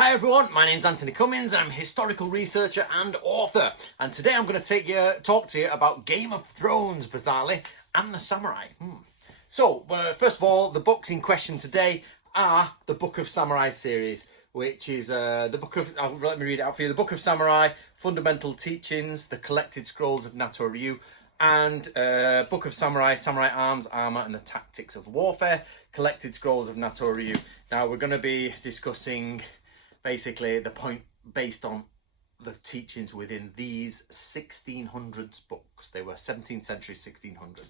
Hi everyone, my name's Anthony Cummins and I'm a historical researcher and author. And today I'm going to talk to you about Game of Thrones, bizarrely, and the samurai. So, first of all, the books in question today are the Book of Samurai series, which is the book of, let me read it out for you. The Book of Samurai, Fundamental Teachings, The Collected Scrolls of Nato Ryu, and Book of Samurai, Samurai Arms, Armour and the Tactics of Warfare, Collected Scrolls of Nato Ryu. Now, we're going to be discussing basically the point based on the teachings within these 1600s books. They were 17th century 1600s.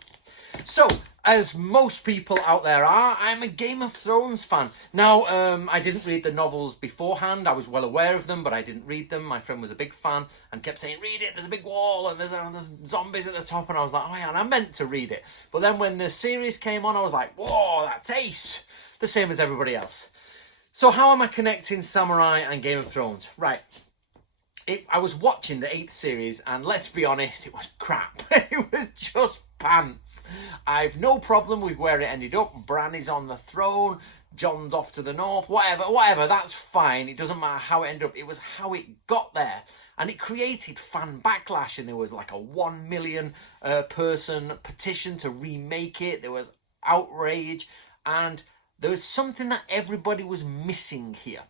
So, as most people out there are, I'm a Game of Thrones fan. Now, I didn't read the novels beforehand. I was well aware of them, but I didn't read them. My friend was a big fan and kept saying, read it, there's a big wall and there's zombies at the top. And I was like, oh yeah, and I meant to read it. But then when the series came on, I was like, whoa, that's ace. The same as everybody else. So how am I connecting Samurai and Game of Thrones? Right. I was watching the 8th series and let's be honest, it was crap. It was just pants. I've no problem with where it ended up. Bran is on the throne. Jon's off to the north. Whatever, that's fine. It doesn't matter how it ended up. It was how it got there. And it created fan backlash and there was like a 1 million person petition to remake it. There was outrage and there was something that everybody was missing here,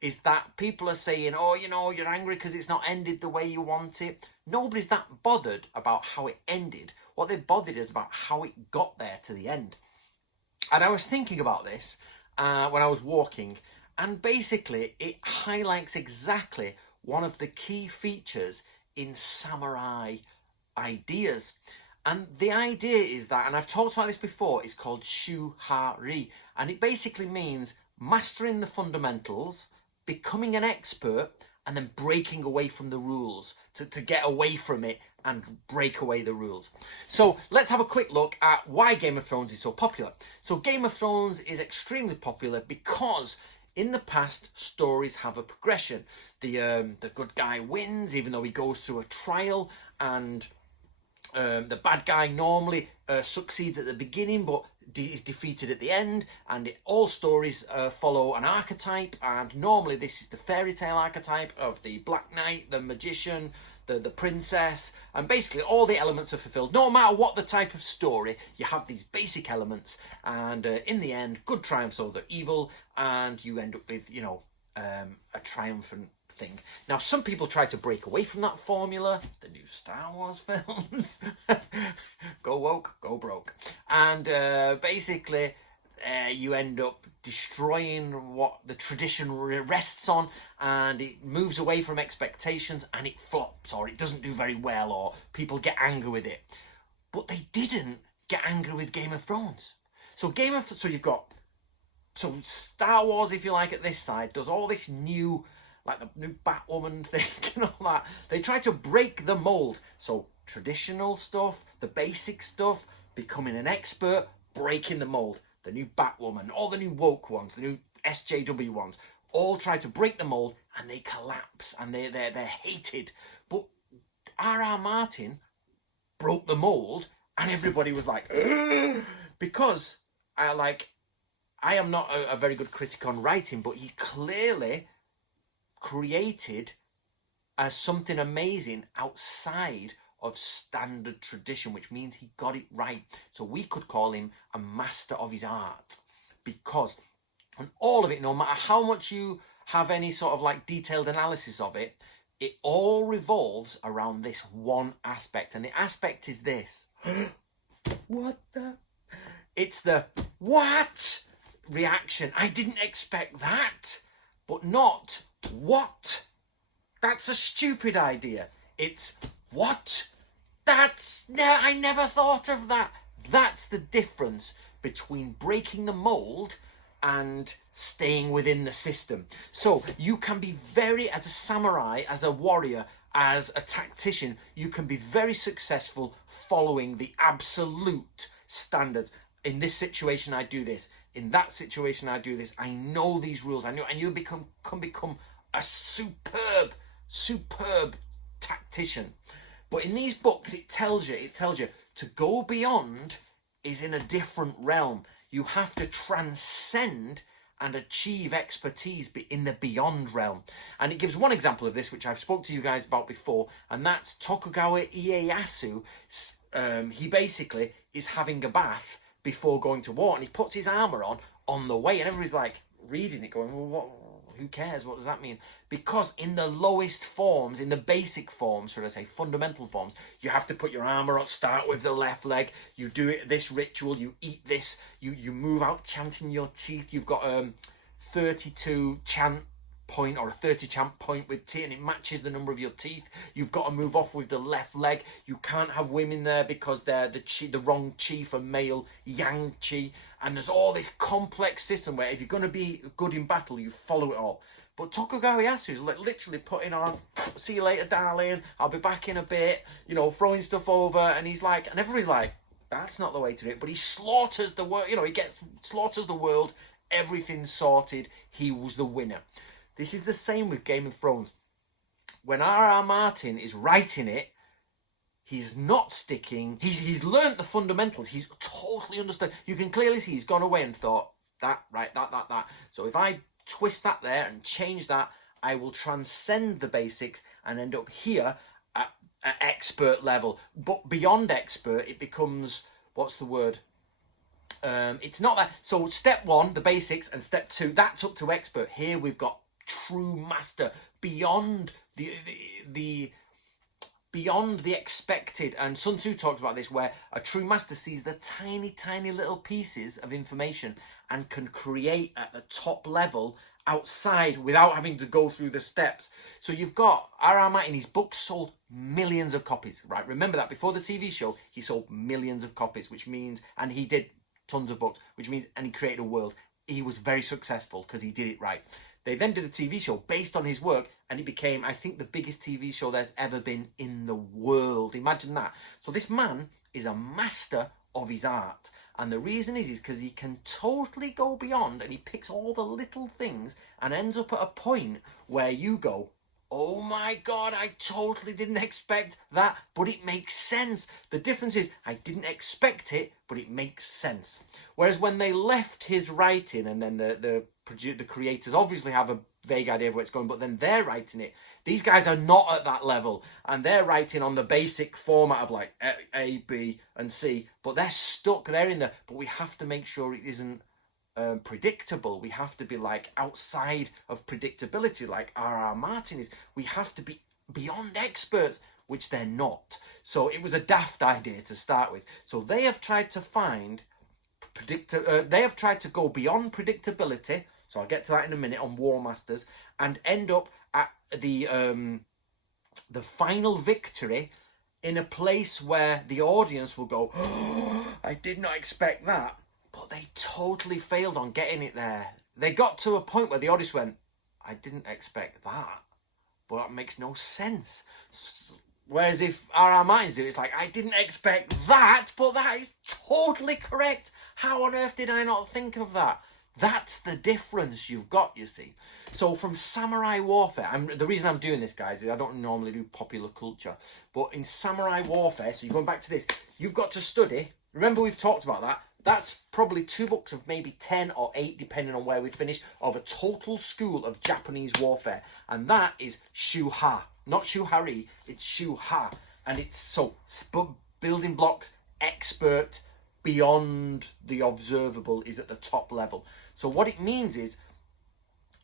is that people are saying, oh, you know, you're angry because it's not ended the way you want it. Nobody's that bothered about how it ended. What they're bothered is about how it got there to the end. And I was thinking about this when I was walking, and basically it highlights exactly one of the key features in samurai ideas. And the idea is that, and I've talked about this before, it's called Shu-Ha-Ri. And it basically means mastering the fundamentals, becoming an expert, and then breaking away from the rules, to get away from it and break away the rules. So let's have a quick look at why Game of Thrones is so popular. So Game of Thrones is extremely popular because in the past, stories have a progression. The good guy wins, even though he goes through a trial, and the bad guy normally succeeds at the beginning but is defeated at the end, and all stories follow an archetype, and normally this is the fairy tale archetype of the Black Knight, the magician, the princess, and basically all the elements are fulfilled. No matter what the type of story, you have these basic elements, and in the end, good triumphs over evil, and you end up with, you know, a triumphant thing. Now, some people try to break away from that formula. The new Star Wars films. Go woke, go broke. And basically, you end up destroying what the tradition rests on, and it moves away from expectations, and it flops, or it doesn't do very well, or people get angry with it. But they didn't get angry with Game of Thrones. So you've got, so Star Wars, if you like, at this side, does all this new, like the new Batwoman thing and all that. They try to break the mold. So traditional stuff, the basic stuff, becoming an expert, breaking the mold. The new Batwoman, all the new woke ones, the new SJW ones, all try to break the mold and they collapse and they're hated. But R.R. Martin broke the mold and everybody was like, ugh! Because I am not a very good critic on writing, but he clearly created something amazing outside of standard tradition, which means he got it right. So we could call him a master of his art, because and all of it, no matter how much you have any sort of like detailed analysis of it, it all revolves around this one aspect. And the aspect is this. What the? It's the what reaction. I didn't expect that, but not what? That's a stupid idea. It's what? I never thought of that. That's the difference between breaking the mold and staying within the system. So you can be as a samurai, as a warrior, as a tactician, you can be very successful following the absolute standards. In this situation, I do this. In that situation, I do this. I know these rules. I know, and you can become a superb tactician. But in these books, it tells you to go beyond is in a different realm. You have to transcend and achieve expertise in the beyond realm. And it gives one example of this, which I've spoke to you guys about before, and that's Tokugawa Ieyasu. He basically is having a bath before going to war, and he puts his armor on the way, and everybody's like reading it going, well, what, who cares, what does that mean? Because in the lowest forms, in the basic forms, should I say, fundamental forms, you have to put your armor on, start with the left leg, you do it this ritual, you eat this, you move out chanting your teeth, you've got 32 chant point or a 30 chant point with tea, and it matches the number of your teeth. You've got to move off with the left leg. You can't have women there because they're the wrong chi for male yang chi. And there's all this complex system where if you're going to be good in battle, you follow it all. But Tokugawa Ieyasu is literally putting on, see you later, darling, I'll be back in a bit, you know, throwing stuff over, and he's like, and everybody's like, that's not the way to do it. But he slaughters the world, you know, slaughters the world, everything's sorted, he was the winner. This is the same with Game of Thrones. When R.R. Martin is writing it, he's not sticking, he's learnt the fundamentals, he's totally understood. You can clearly see he's gone away and thought, that, right, that. So if I twist that there and change that, I will transcend the basics and end up here at expert level. But beyond expert, it becomes, what's the word? It's not that. So step 1, the basics, and step 2, that's up to expert. Here we've got true master beyond the beyond the expected. And Sun Tzu talks about this, where a true master sees the tiny little pieces of information and can create at the top level outside without having to go through the steps. So you've got R.R. Martin, his books sold millions of copies, right? Remember that before the TV show, he sold millions of copies, which means, and he did tons of books, which means, and he created a world. He was very successful because he did it right. They then did a TV show based on his work, and it became, I think, the biggest TV show there's ever been in the world. Imagine that. So this man is a master of his art. And the reason is because he can totally go beyond, and he picks all the little things and ends up at a point where you go, oh my God, I totally didn't expect that, but it makes sense. The difference is I didn't expect it, but it makes sense. Whereas when they left his writing, and then the creators obviously have a vague idea of where it's going, but then they're writing it. These guys are not at that level, and they're writing on the basic format of like A, B, and C, but they're stuck there in there. But we have to make sure it isn't predictable. We have to be like outside of predictability, like R.R. Martin is. We have to be beyond experts, which they're not. So it was a daft idea to start with. So they have tried to find they have tried to go beyond predictability. So I'll get to that in a minute on War Masters, and end up at the final victory in a place where the audience will go, oh, I did not expect that. But they totally failed on getting it there. They got to a point where the audience went, I didn't expect that, but that makes no sense. Whereas if R.R. Martin's doing it, it's like, I didn't expect that, but that is totally correct. How on earth did I not think of that? That's the difference you've got, you see. So from samurai warfare, the reason I'm doing this, guys, is I don't normally do popular culture, but in samurai warfare, so you're going back to this, you've got to study. Remember, we've talked about that. That's probably 2 books of maybe 10 or 8, depending on where we finish, of a total school of Japanese warfare. And that is Shuha. Not Shuhari, it's Shuha. And it's so building blocks, expert, beyond the observable is at the top level. So what it means is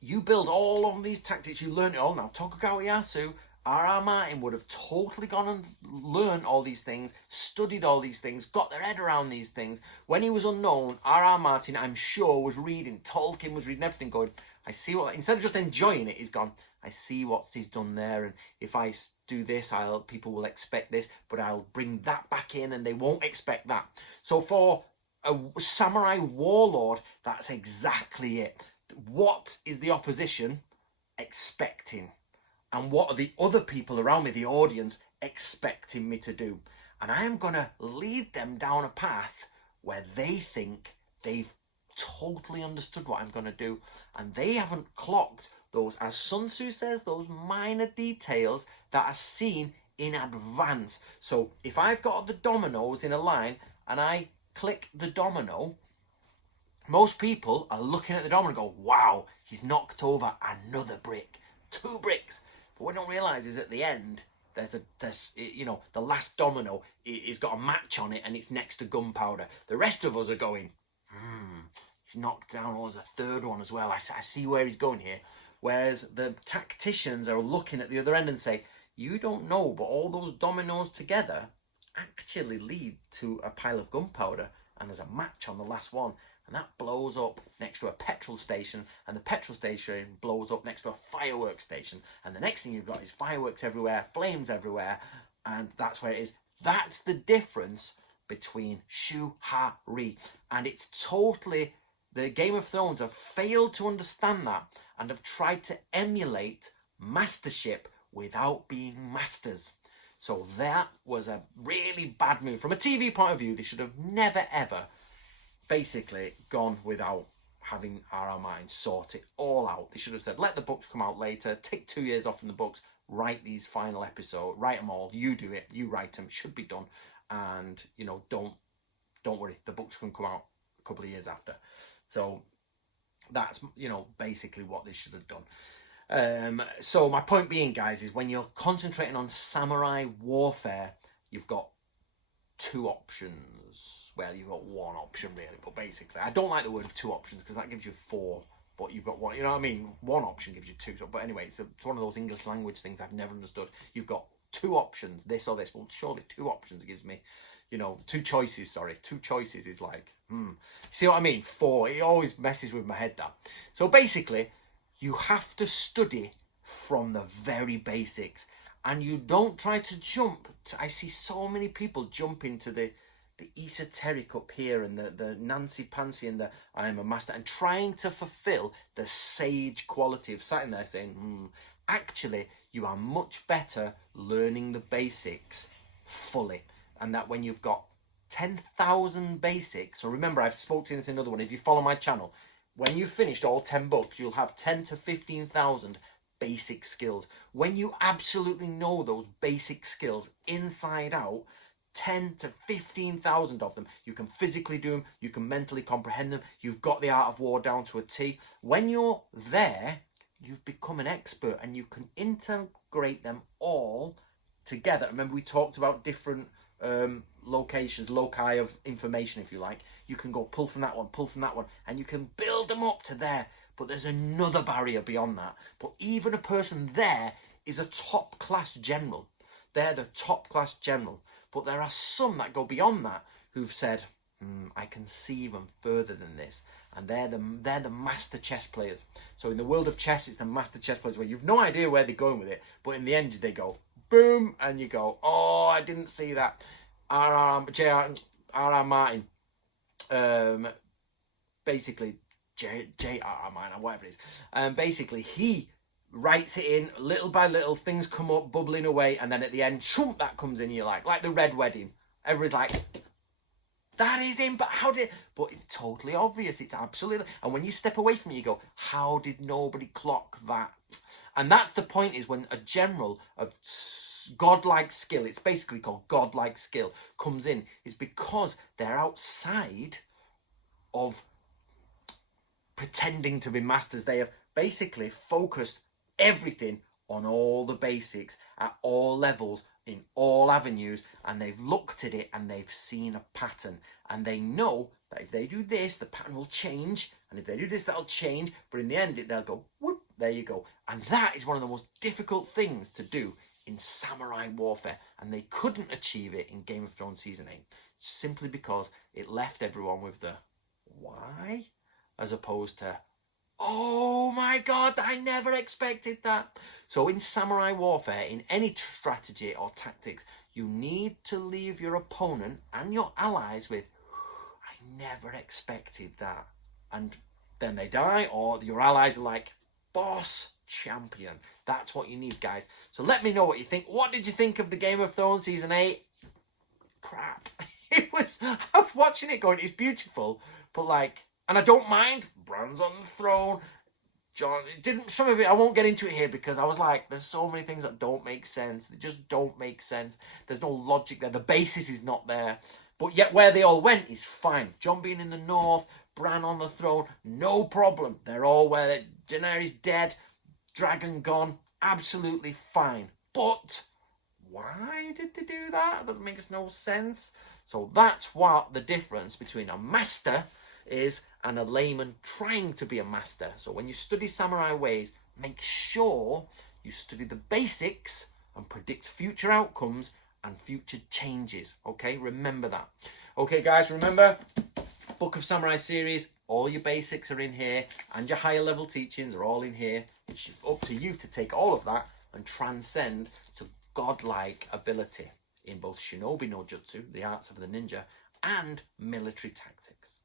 you build all of these tactics, you learn it all. Now, Tokugawa Ieyasu, R.R. Martin would have totally gone and learned all these things, studied all these things, got their head around these things. When he was unknown, R.R. Martin, I'm sure, was reading. Tolkien was reading everything, going, I see what, instead of just enjoying it, he's gone, I see what he's done there, and if I do this, people will expect this, but I'll bring that back in and they won't expect that. So for a samurai warlord, that's exactly it. What is the opposition expecting? And what are the other people around me, the audience, expecting me to do? And I am going to lead them down a path where they think they've totally understood what I'm going to do. And they haven't clocked those, as Sun Tzu says, those minor details that are seen in advance. So if I've got the dominoes in a line and I click the domino, most people are looking at the domino and go, wow, he's knocked over another brick, 2 bricks. But what we don't realise is at the end, there's the last domino is got a match on it and it's next to gunpowder. The rest of us are going, he's knocked down, there's a third one as well. I see where he's going here. Whereas the tacticians are looking at the other end and say, you don't know, but all those dominoes together actually lead to a pile of gunpowder, and there's a match on the last one, and that blows up next to a petrol station, and the petrol station blows up next to a fireworks station, and the next thing you've got is fireworks everywhere, flames everywhere, and that's where it is. That's the difference between Shu Ha Ri, and it's totally, the Game of Thrones have failed to understand that and have tried to emulate mastership without being masters. So that was a really bad move. From a TV point of view, they should have never ever basically gone without having R.R. Martin sort it all out. They should have said, let the books come out later, take 2 years off from the books, write these final episodes, write them all, you do it, you write them, should be done. And, don't worry, the books can come out a couple of years after. So that's, basically what they should have done. So my point being, guys, is when you're concentrating on samurai warfare, you've got 2 options. Well, you've got 1 option really, but basically, I don't like the word of 2 options because that gives you 4, but you've got 1, you know what I mean? 1 option gives you 2, but anyway, it's one of those English language things I've never understood. You've got 2 options, this or this. Well, surely 2 options gives me, 2 choices, 2 choices is like, See what I mean? 4, it always messes with my head, that. So basically, you have to study from the very basics, and you don't try to jump. I see so many people jump into the esoteric up here and the Nancy Pansy and the I am a master, and trying to fulfill the sage quality of sitting there saying, actually, you are much better learning the basics fully. And that when you've got 10,000 basics, so remember, I've spoken to this in another one, if you follow my channel, when you've finished all 10 books, you'll have 10 to 15,000 basic skills. When you absolutely know those basic skills inside out, 10 to 15,000 of them, you can physically do them, you can mentally comprehend them, you've got the art of war down to a T. When you're there, you've become an expert and you can integrate them all together. Remember, we talked about different locations, loci of information, if you like. You can go pull from that one, and you can build them up to there. But there's another barrier beyond that. But even a person there is a top-class general. They're the top-class general. But there are some that go beyond that who've said, I can see even further than this. And they're the master chess players. So in the world of chess, it's the master chess players where you've no idea where they're going with it. But in the end, they go, boom, and you go, oh, I didn't see that. R.R. Martin, basically, J.R.R. Martin, or whatever it is. Basically, he writes it in, little by little, things come up, bubbling away, and then at the end, shoom, that comes in, you're like the Red Wedding. Everybody's like, that is him, but how did... But it's totally obvious, it's absolutely... And when you step away from it, you go, how did nobody clock that? And that's the point, is when a general of godlike skill, it's basically called godlike skill, comes in, is because they're outside of pretending to be masters. They have basically focused everything on all the basics at all levels in all avenues, and they've looked at it and they've seen a pattern, and they know that if they do this, the pattern will change, and if they do this, that'll change, but in the end they'll go whoop, there you go. And that is one of the most difficult things to do in samurai warfare, and they couldn't achieve it in Game of Thrones season 8 simply because it left everyone with the why as opposed to oh my god, I never expected that. So in samurai warfare, in any strategy or tactics, you need to leave your opponent and your allies with, I never expected that. And then they die, or your allies are like, boss, champion. That's what you need, guys. So let me know what you think. What did you think of the Game of Thrones Season 8? Crap. I was watching it going, it's beautiful, but like, and I don't mind. Bran's on the throne. John, it didn't. Some of it I won't get into it here because I was like, there's so many things that don't make sense. They just don't make sense. There's no logic there. The basis is not there. But yet where they all went is fine. Jon being in the north, Bran on the throne, no problem. They're all where Daenerys dead, dragon gone, absolutely fine. But why did they do that? That makes no sense. So that's what the difference between a master is and a layman trying to be a master. So when you study samurai ways, make sure you study the basics and predict future outcomes and future changes. Okay, remember that. Okay, guys, remember, Book of Samurai series, all your basics are in here and your higher level teachings are all in here. It's up to you to take all of that and transcend to godlike ability in both shinobi no jutsu, the arts of the ninja, and military tactics.